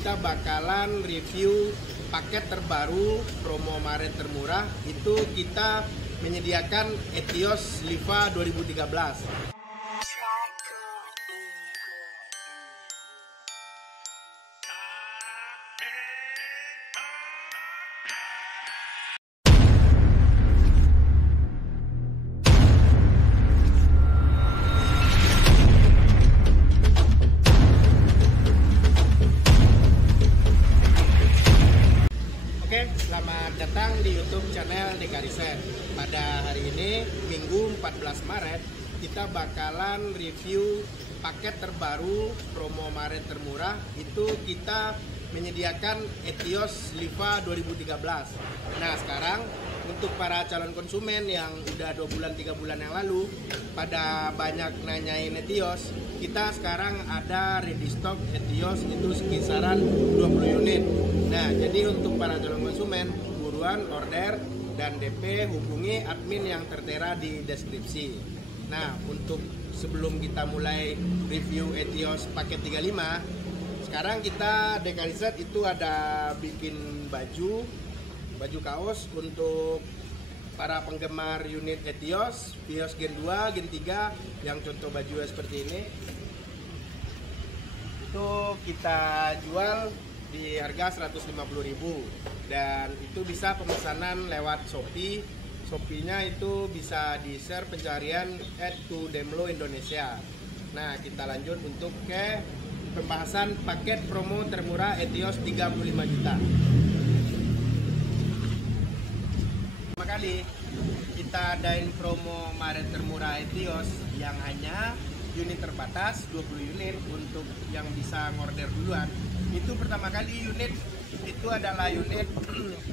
kita bakalan review paket terbaru promo Maret termurah. Itu kita menyediakan Etios Liva 2013. Oke, selamat datang di YouTube channel Dekariset. Pada hari ini, Minggu 14 Maret, kita bakalan review paket terbaru promo Maret termurah. Itu kita menyediakan Etios Liva 2013. Nah, sekarang untuk para calon konsumen yang udah 2 bulan 3 bulan yang lalu pada banyak nanyain Etios, kita sekarang ada ready stock Etios itu sekisaran 20 unit. Nah, jadi untuk para calon konsumen, buruan order dan DP hubungi admin yang tertera di deskripsi. Nah, untuk sebelum kita mulai review Etios paket 35, sekarang kita Dekariset itu ada bikin baju kaos untuk para penggemar unit Etios, Vios Gen 2, Gen 3 yang contoh baju seperti ini. Itu kita jual di harga 150.000 dan itu bisa pemesanan lewat Shopee. Shopee-nya itu bisa di-share pencarian @tudemlo Indonesia. Nah, kita lanjut untuk ke pembahasan paket promo termurah Etios 35 juta. Pertama kali kita adain promo Maret termurah Etios yang hanya unit terbatas 20 unit untuk yang bisa ngorder duluan. Itu pertama kali unit itu adalah unit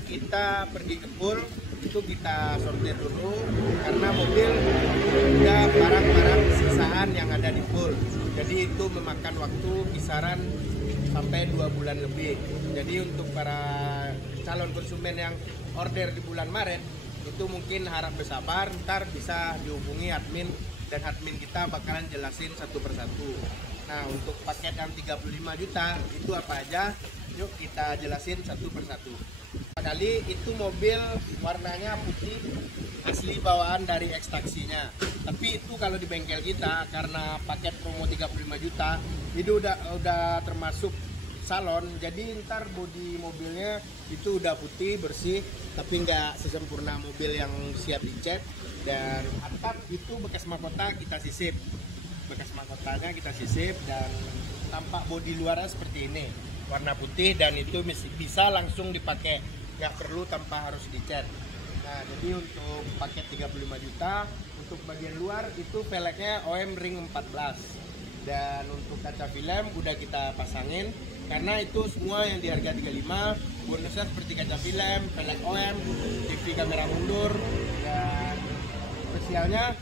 kita pergi ke pool, itu kita sortir dulu karena mobil udah barang-barang sisaan yang ada di pool. Jadi itu memakan waktu kisaran sampai 2 bulan lebih. Jadi untuk para calon konsumen yang order di bulan Maret itu mungkin harap bersabar, ntar bisa dihubungi admin dan admin kita bakalan jelasin satu persatu. Nah, untuk paket yang 35 juta itu apa aja? Yuk kita jelasin satu persatu. Kali itu mobil warnanya putih asli bawaan dari ekstraksinya. Tapi itu kalau di bengkel kita karena paket promo 35 juta itu udah termasuk salon, jadi ntar bodi mobilnya itu udah putih bersih tapi nggak sesempurna mobil yang siap dicat. Dan atap itu bekas mahkota kita sisip, bekas mahkotanya kita sisip dan tampak bodi luarnya seperti ini, warna putih dan itu bisa langsung dipakai, nggak perlu tanpa harus dicat. Nah, jadi untuk paket 35 juta untuk bagian luar itu velgnya OM ring 14 dan untuk kaca film udah kita pasangin karena itu semua yang di harga 35 bonusnya seperti kaca film, velg OM, TV kamera mundur. Dan spesialnya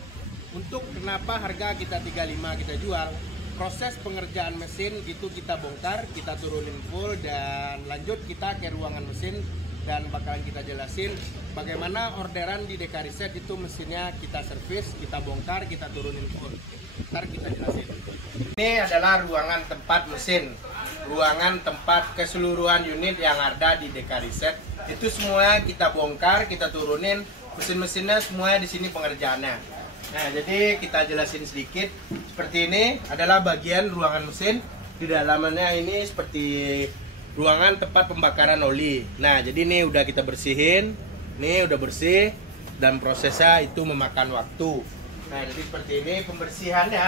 untuk kenapa harga kita 35 kita jual, proses pengerjaan mesin itu kita bongkar, kita turunin full dan lanjut kita ke ruangan mesin dan bakalan kita jelasin bagaimana orderan di Dekariset itu mesinnya kita servis, kita bongkar, kita turunin full. Ntar kita jelasin. Ini adalah ruangan tempat mesin, ruangan tempat keseluruhan unit yang ada di Dekariset. Itu semua kita bongkar, kita turunin, mesin-mesinnya semuanya di sini pengerjaannya. Nah, jadi kita jelasin sedikit. Seperti ini adalah bagian ruangan mesin. Di dalamnya ini seperti ruangan tempat pembakaran oli. Nah, jadi ini udah kita bersihin. Ini udah bersih dan prosesnya itu memakan waktu. Nah, jadi seperti ini pembersihannya.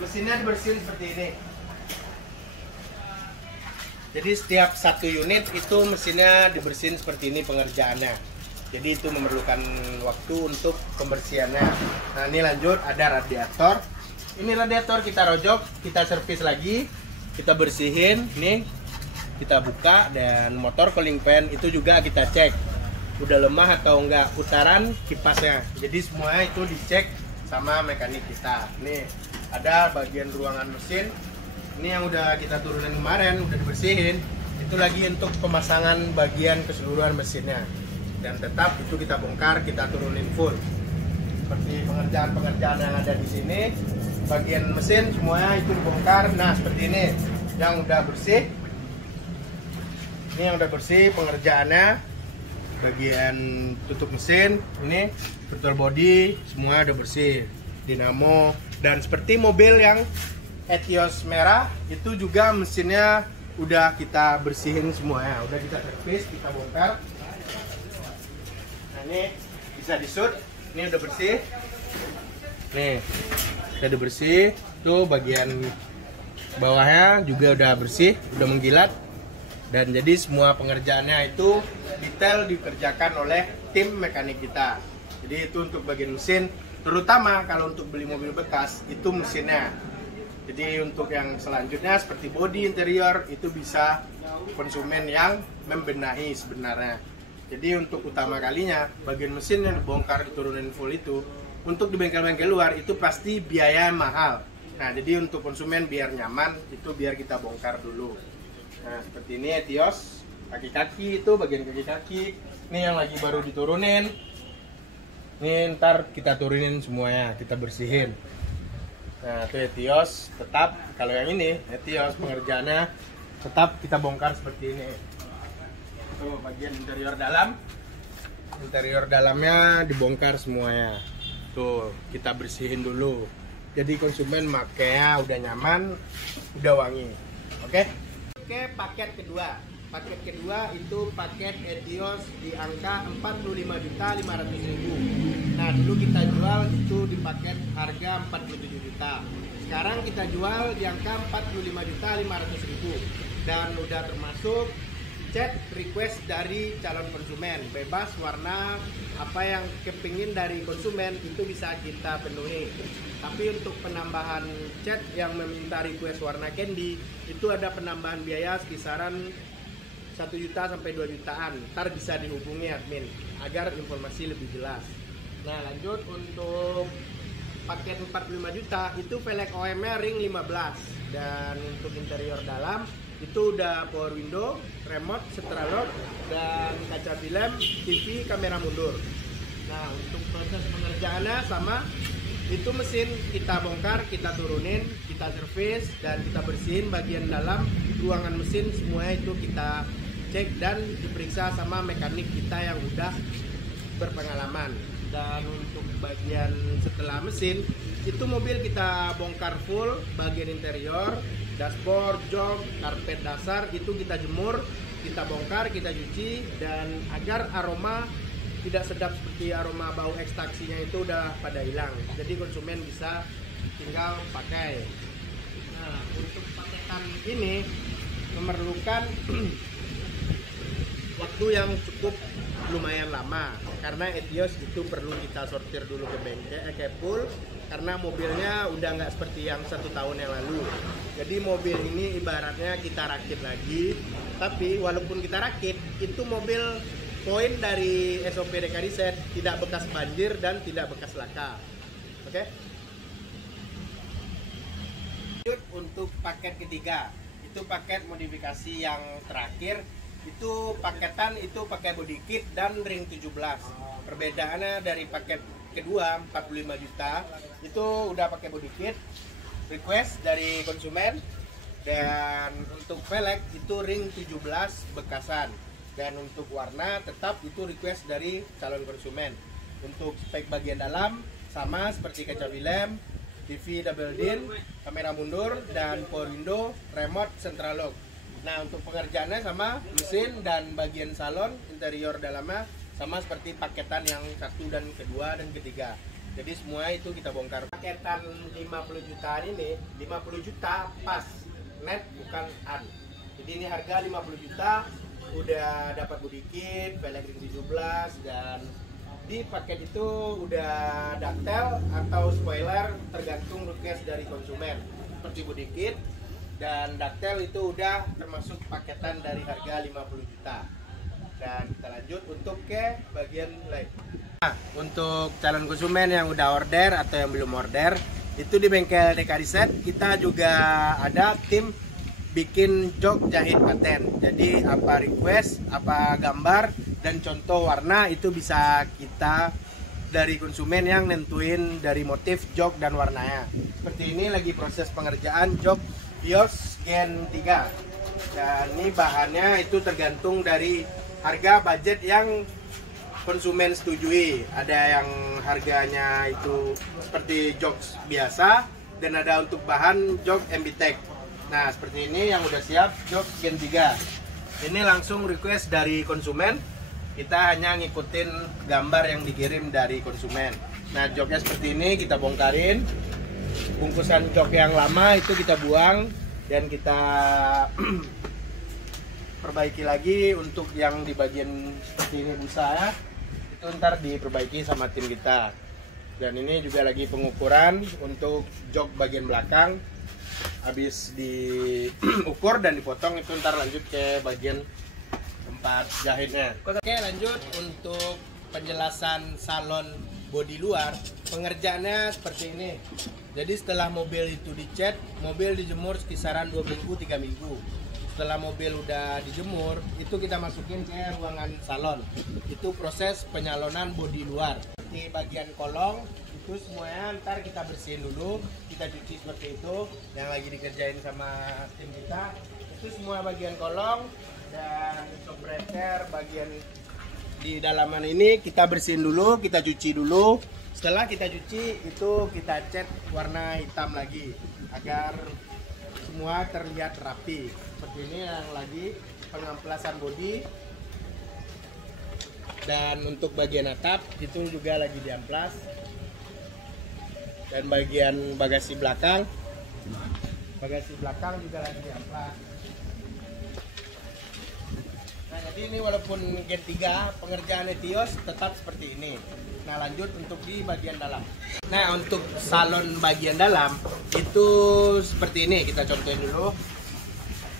Mesinnya dibersihin seperti ini. Jadi setiap satu unit itu mesinnya dibersihin seperti ini pengerjaannya. Jadi itu memerlukan waktu untuk pembersihannya. Nah, ini lanjut ada radiator. Ini radiator kita rojok, kita servis lagi, kita bersihin. Nih kita buka dan motor cooling fan itu juga kita cek udah lemah atau enggak putaran kipasnya. Jadi semua itu dicek sama mekanik kita. Nih ada bagian ruangan mesin. Ini yang udah kita turunin kemarin, udah dibersihin. Itu lagi untuk pemasangan bagian keseluruhan mesinnya. Dan tetap itu kita bongkar, kita turunin full. Seperti pengerjaan-pengerjaan yang ada di sini, bagian mesin semuanya itu dibongkar. Nah, seperti ini yang udah bersih. Ini yang udah bersih pengerjaannya, bagian tutup mesin, ini filter body semua udah bersih, dinamo, dan seperti mobil yang Etios merah itu juga mesinnya udah kita bersihin semuanya, udah kita servis, kita bongkar. Nah ini bisa disut, ini udah bersih, nih udah bersih, tuh bagian bawahnya juga udah bersih, udah mengkilat. Dan jadi semua pengerjaannya itu detail dikerjakan oleh tim mekanik kita. Jadi itu untuk bagian mesin, terutama kalau untuk beli mobil bekas itu mesinnya. Jadi untuk yang selanjutnya seperti bodi, interior itu bisa konsumen yang membenahi sebenarnya. Jadi untuk utama kalinya bagian mesin yang dibongkar diturunin full itu untuk di bengkel-bengkel luar itu pasti biaya mahal. Nah jadi untuk konsumen biar nyaman itu biar kita bongkar dulu. Nah seperti ini Etios, kaki-kaki itu bagian kaki-kaki. Ini yang lagi baru diturunin. Ini ntar kita turunin semuanya, kita bersihin. Nah itu Etios, tetap kalau yang ini Etios pengerjaannya tetap kita bongkar seperti ini. Itu bagian interior dalam. Interior dalamnya dibongkar semuanya. Tuh kita bersihin dulu. Jadi konsumen makanya udah nyaman, udah wangi. Oke? Oke, paket kedua. Paket kedua itu paket Etios di angka 45.500.000. Nah, dulu kita jual itu di paket harga 47 juta. Sekarang kita jual di angka 45.500.000 dan udah termasuk chat request dari calon konsumen. Bebas warna apa yang kepingin dari konsumen itu bisa kita penuhi. Tapi untuk penambahan cat yang meminta request warna candy itu ada penambahan biaya kisaran 1 juta sampai 2 jutaan. Ntar bisa dihubungi admin agar informasi lebih jelas. Nah lanjut untuk paket 45 juta itu velg OM-nya ring 15 dan untuk interior dalam itu udah power window, remote, setra lock, dan kaca film, TV, kamera mundur. Nah untuk proses pengerjaannya sama, itu mesin kita bongkar, kita turunin, kita servis, dan kita bersihin bagian dalam ruangan mesin, semuanya itu kita cek dan diperiksa sama mekanik kita yang udah berpengalaman. Dan untuk bagian setelah mesin, itu mobil kita bongkar full, bagian interior, dashboard, jok, karpet dasar itu kita jemur, kita bongkar, kita cuci, dan agar aroma tidak sedap seperti aroma bau ekstraksinya itu udah pada hilang. Jadi konsumen bisa tinggal pakai. Nah, untuk paketan ini memerlukan waktu yang cukup lumayan lama karena Etios itu perlu kita sortir dulu ke bengkel, ke pool, karena mobilnya udah nggak seperti yang 1 tahun yang lalu. Jadi mobil ini ibaratnya kita rakit lagi, tapi walaupun kita rakit itu mobil poin dari SOP DKD Set tidak bekas banjir dan tidak bekas laka. Oke? Untuk paket ketiga, itu paket modifikasi yang terakhir. Itu paketan itu pakai body kit dan ring 17. Perbedaannya dari paket kedua 45 juta itu udah pakai body kit, request dari konsumen, dan untuk velg itu ring 17 bekasan. Dan untuk warna tetap itu request dari calon konsumen. Untuk spek bagian dalam sama seperti kaca film, TV double din, kamera mundur, dan power window, remote, central lock. Nah untuk pengerjaannya sama, mesin dan bagian salon, interior dalamnya sama seperti paketan yang 1 dan kedua dan ketiga. Jadi semua itu kita bongkar. Paketan 50 jutaan ini, 50 juta pas, net bukan an. Jadi ini harga 50 juta. Udah dapat body kit, velg ring 17, dan di paket itu udah ductile atau spoiler tergantung request dari konsumen. Seperti body kit dan ductile itu udah termasuk paketan dari harga 50 juta. Dan kita lanjut untuk ke bagian lain. Nah, untuk calon konsumen yang udah order atau yang belum order, itu di bengkel DKD Set kita juga ada tim bikin jok jahit paten. Jadi apa request, apa gambar, dan contoh warna itu bisa kita dari konsumen yang nentuin dari motif jok dan warnanya. Seperti ini lagi proses pengerjaan jok Vios Gen 3. Dan ini bahannya itu tergantung dari harga budget yang konsumen setujui. Ada yang harganya itu seperti jok biasa dan ada untuk bahan jok MBTEK. Nah seperti ini yang udah siap jok Gen 3. Ini langsung request dari konsumen. Kita hanya ngikutin gambar yang dikirim dari konsumen. Nah joknya seperti ini kita bongkarin. Bungkusan jok yang lama itu kita buang dan kita perbaiki lagi. Untuk yang di bagian seperti ini busa ya, itu ntar diperbaiki sama tim kita. Dan ini juga lagi pengukuran untuk jok bagian belakang. Habis diukur dan dipotong itu ntar lanjut ke bagian tempat jahitnya. Oke, lanjut untuk penjelasan salon bodi luar. Pengerjaannya seperti ini. Jadi setelah mobil itu dicat, mobil dijemur kisaran 2 minggu 3 minggu. Setelah mobil udah dijemur, itu kita masukin ke ruangan salon. Itu proses penyalonan bodi luar. Di bagian kolong itu semuanya ntar kita bersihin dulu, kita cuci seperti itu. Yang lagi dikerjain sama tim kita, itu semua bagian kolong dan shock breaker bagian di dalaman ini kita bersihin dulu, kita cuci dulu. Setelah kita cuci itu kita cat warna hitam lagi agar semua terlihat rapi. Seperti ini yang lagi pengamplasan bodi. Dan untuk bagian atap itu juga lagi diamplas. Dan bagian bagasi belakang juga lagi diamplas. Nah jadi ini walaupun Gen 3 pengerjaan Etios tetap seperti ini. Nah lanjut untuk di bagian dalam. Nah untuk salon bagian dalam itu seperti ini, kita contohin dulu.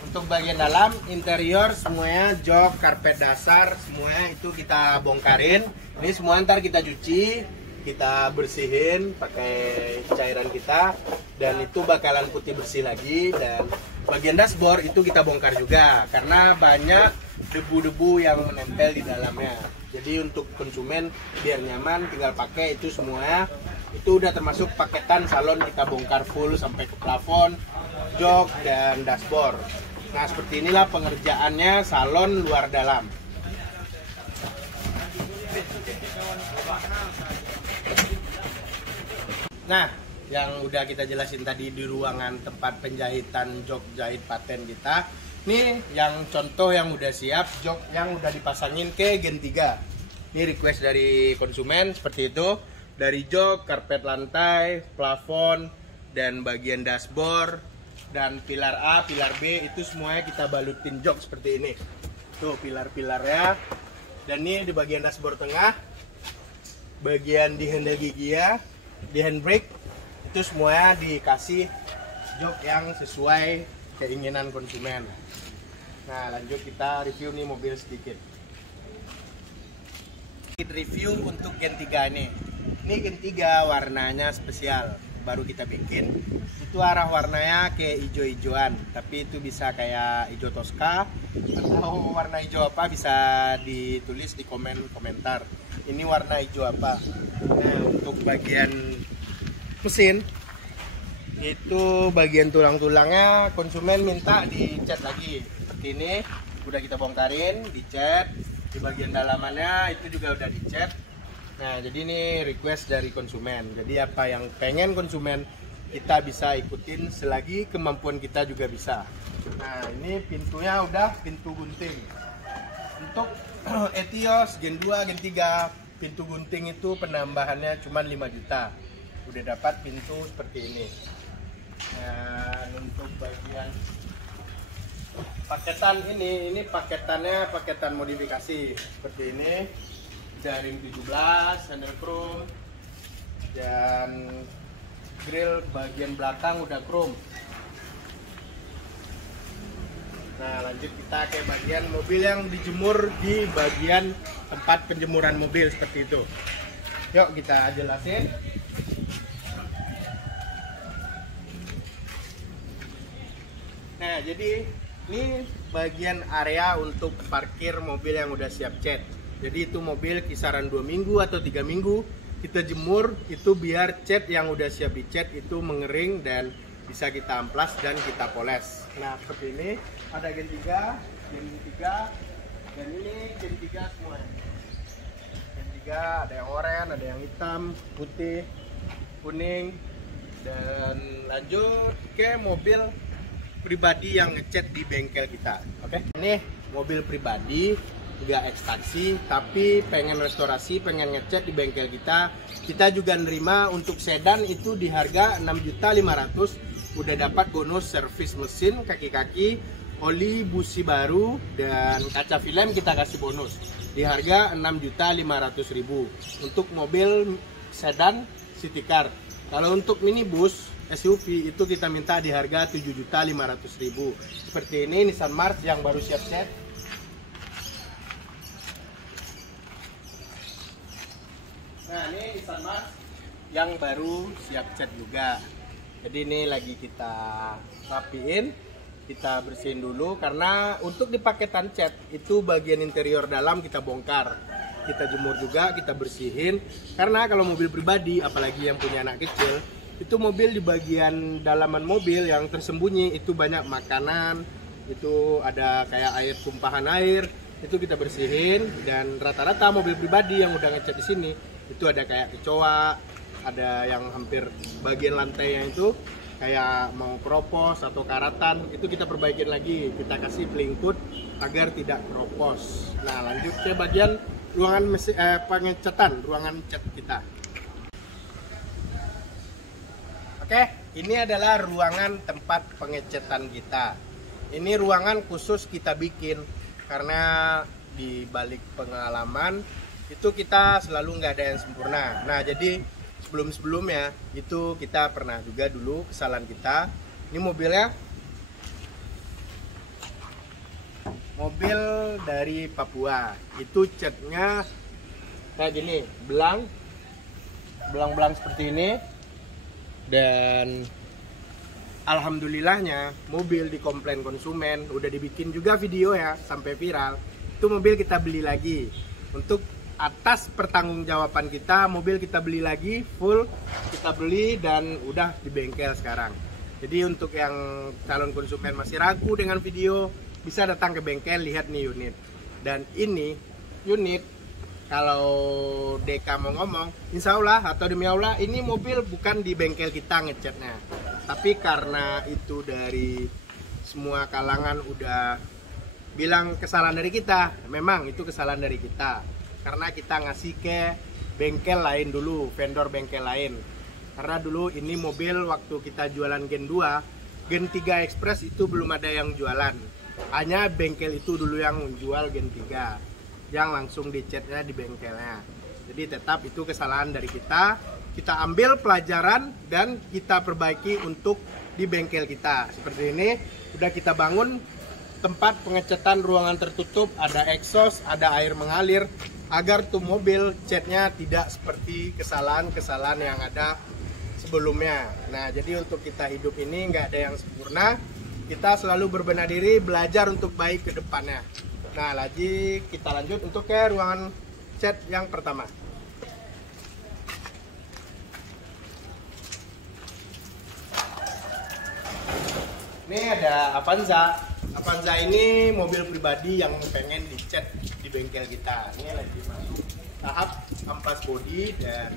Untuk bagian dalam interior semuanya jok, karpet dasar semuanya itu kita bongkarin. Ini semua ntar kita cuci, kita bersihin pakai cairan kita dan itu bakalan putih bersih lagi. Dan bagian dashboard itu kita bongkar juga karena banyak debu-debu yang menempel di dalamnya. Jadi untuk konsumen biar nyaman tinggal pakai itu semua. Itu udah termasuk paketan salon, kita bongkar full sampai ke plafon, jok dan dashboard. Nah seperti inilah pengerjaannya salon luar dalam. Nah yang udah kita jelasin tadi di ruangan tempat penjahitan jok jahit paten kita. Nih yang contoh yang udah siap, jok yang udah dipasangin ke Gen 3. Ini request dari konsumen seperti itu. Dari jok, karpet lantai, plafon, dan bagian dashboard, dan pilar A, pilar B itu semuanya kita balutin jok seperti ini. Tuh pilar-pilarnya. Dan ini di bagian dashboard tengah, bagian di handle gigi ya, di handbrake itu semuanya dikasih jok yang sesuai keinginan konsumen. Nah lanjut kita review nih mobil sedikit. Review untuk Gen 3 ini. Ini Gen 3 warnanya spesial, baru kita bikin. Itu arah warnanya kayak hijau-hijauan, tapi itu bisa kayak hijau toska atau warna hijau apa bisa ditulis di komentar. Ini warna hijau apa. Nah untuk bagian mesin itu bagian tulang-tulangnya konsumen minta dicat lagi seperti ini. Udah kita bongkarin, dicat. Di bagian dalamannya itu juga udah dicat. Nah jadi ini request dari konsumen. Jadi apa yang pengen konsumen kita bisa ikutin selagi kemampuan kita juga bisa. Nah ini pintunya udah pintu gunting. Untuk Etios Gen 2, Gen 3 pintu gunting itu penambahannya cuma 5 juta. Udah dapat pintu seperti ini. Dan untuk bagian paketan ini paketannya paketan modifikasi seperti ini. Jaring 17, handle chrome, dan grill bagian belakang udah chrome. Nah lanjut kita ke bagian mobil yang dijemur di bagian tempat penjemuran mobil seperti itu. Yuk kita jelasin. Nah jadi ini bagian area untuk parkir mobil yang udah siap cat. Jadi itu mobil kisaran 2 minggu atau 3 minggu kita jemur itu biar cat yang udah siap dicat itu mengering dan bisa kita amplas dan kita poles. Nah seperti ini, ada gen 3, dan ini gen 3 semua. Gen 3 ada yang oranye, ada yang hitam, putih, kuning. Dan lanjut ke mobil pribadi yang ngecat di bengkel kita. Oke. Ini mobil pribadi, nggak ekstraksi, tapi pengen restorasi, pengen ngecat di bengkel kita. Kita juga nerima untuk sedan itu di harga 6.500.000. Udah dapat bonus servis mesin, kaki-kaki, oli, busi baru, dan kaca film kita kasih bonus di harga 6.500.000 untuk mobil sedan city car. Kalau untuk minibus SUV itu kita minta di harga 7.500.000. Seperti ini Nissan March yang baru siap set. Nah ini Nissan March yang baru siap cat juga. Jadi ini lagi kita rapiin, kita bersihin dulu karena untuk di paketan cat itu bagian interior dalam kita bongkar, kita jemur juga, kita bersihin. Karena kalau mobil pribadi, apalagi yang punya anak kecil, itu mobil di bagian dalaman mobil yang tersembunyi itu banyak makanan, itu ada kayak air, tumpahan air, itu kita bersihin. Dan rata-rata mobil pribadi yang udah ngecat di sini itu ada kayak kecoa, ada yang hampir bagian lantainya itu kayak mau keropos atau karatan, itu kita perbaikin lagi, kita kasih pelingkut agar tidak keropos. Nah lanjut ke bagian ruangan pengecatan, ruangan cat kita. Oke, ini adalah ruangan tempat pengecatan kita. Ini ruangan khusus kita bikin karena di balik pengalaman itu kita selalu nggak ada yang sempurna. Nah jadi sebelum-sebelumnya itu kita pernah juga dulu kesalahan kita. Ini mobilnya mobil dari Papua, itu catnya kayak gini, belang seperti ini. Dan alhamdulillahnya mobil dikomplain konsumen, udah dibikin juga video ya sampai viral. Itu mobil kita beli lagi. Untuk atas pertanggungjawaban kita, mobil kita beli lagi full, kita beli dan udah di bengkel sekarang. Jadi untuk yang calon konsumen masih ragu dengan video, bisa datang ke bengkel, lihat nih unit. Dan ini unit, kalau Deka mau ngomong, insya Allah atau demi Allah ini mobil bukan di bengkel kita ngecatnya. Tapi karena itu dari semua kalangan udah bilang kesalahan dari kita, memang itu kesalahan dari kita. Karena kita ngasih ke bengkel lain dulu, vendor bengkel lain. Karena dulu ini mobil waktu kita jualan Gen 2, Gen 3 Express itu belum ada yang jualan. Hanya bengkel itu dulu yang menjual Gen 3. Yang langsung dicatnya di bengkelnya. Jadi tetap itu kesalahan dari kita. Kita ambil pelajaran dan kita perbaiki untuk di bengkel kita. Seperti ini udah kita bangun tempat pengecatan ruangan tertutup, ada exhaust, ada air mengalir, agar tuh mobil catnya tidak seperti kesalahan-kesalahan yang ada sebelumnya. Nah jadi untuk kita hidup ini nggak ada yang sempurna. Kita selalu berbenah diri, belajar untuk baik ke depannya. Nah, lagi kita lanjut untuk ke ruangan cat yang pertama. Ini ada Avanza. Avanza ini mobil pribadi yang pengen dicat di bengkel kita. Ini lagi masuk tahap ampas bodi dan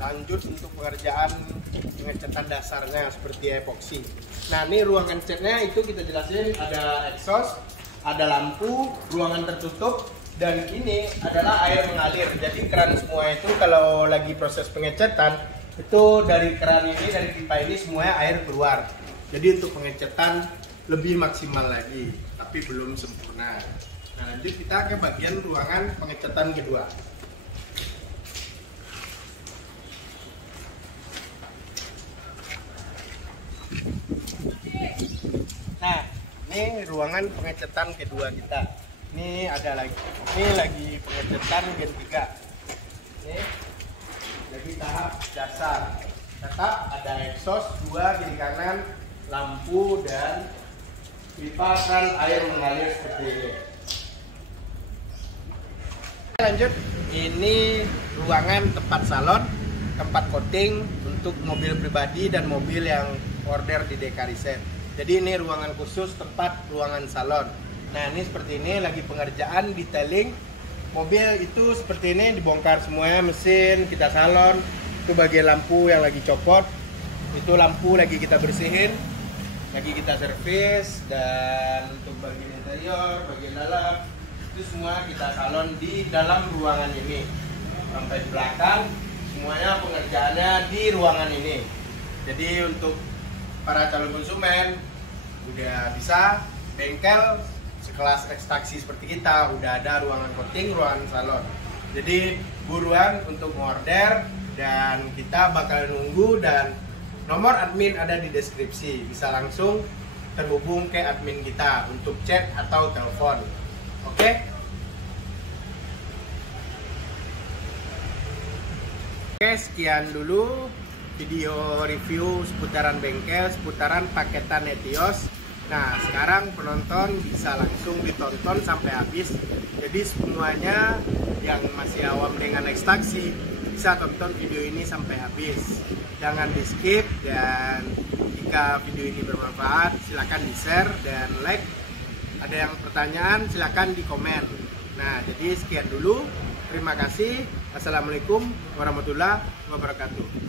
lanjut untuk pengerjaan pengecatan dasarnya seperti epoksi. Nah, ini ruangan catnya itu kita jelasin, ada exhaust, ada lampu, ruangan tertutup, dan ini adalah air mengalir. Jadi keran semua itu kalau lagi proses pengecatan itu dari keran ini, dari pipa ini semuanya air keluar. Jadi untuk pengecatan lebih maksimal lagi, tapi belum sempurna. Nah lanjut kita ke bagian ruangan pengecatan kedua. Nah ini ruangan pengecatan kedua kita. Ini ada lagi, ini lagi pengecatan Gen 3. Ini lagi tahap dasar. Tetap ada exhaust 2 kiri kanan, lampu dan pipa keran air mengalir seperti ini. Lanjut, ini ruangan tempat salon, tempat coating untuk mobil pribadi dan mobil yang order di Dekariset. Jadi ini ruangan khusus tempat ruangan salon. Nah ini seperti ini lagi pengerjaan detailing mobil itu seperti ini, dibongkar semuanya, mesin kita salon. Itu bagian lampu yang lagi copot, itu lampu lagi kita bersihin, lagi kita servis. Dan untuk bagian interior, bagian dalam itu semua kita salon di dalam ruangan ini. Sampai belakang semuanya pengerjaannya di ruangan ini. Jadi untuk para calon konsumen udah bisa bengkel sekelas ekstaksi seperti kita, udah ada ruangan coating, ruangan salon. Jadi buruan untuk order, dan kita bakal nunggu, dan nomor admin ada di deskripsi, bisa langsung terhubung ke admin kita untuk chat atau telepon. Oke? Oke, sekian dulu video review seputaran bengkel, seputaran paketan Etios. Nah, sekarang penonton bisa langsung ditonton sampai habis. Jadi semuanya yang masih awam dengan ekstaksi bisa tonton video ini sampai habis. Jangan di skip, dan jika video ini bermanfaat silakan di share dan like. Ada yang pertanyaan silakan di komen. Nah, jadi sekian dulu. Terima kasih. Assalamualaikum warahmatullahi wabarakatuh.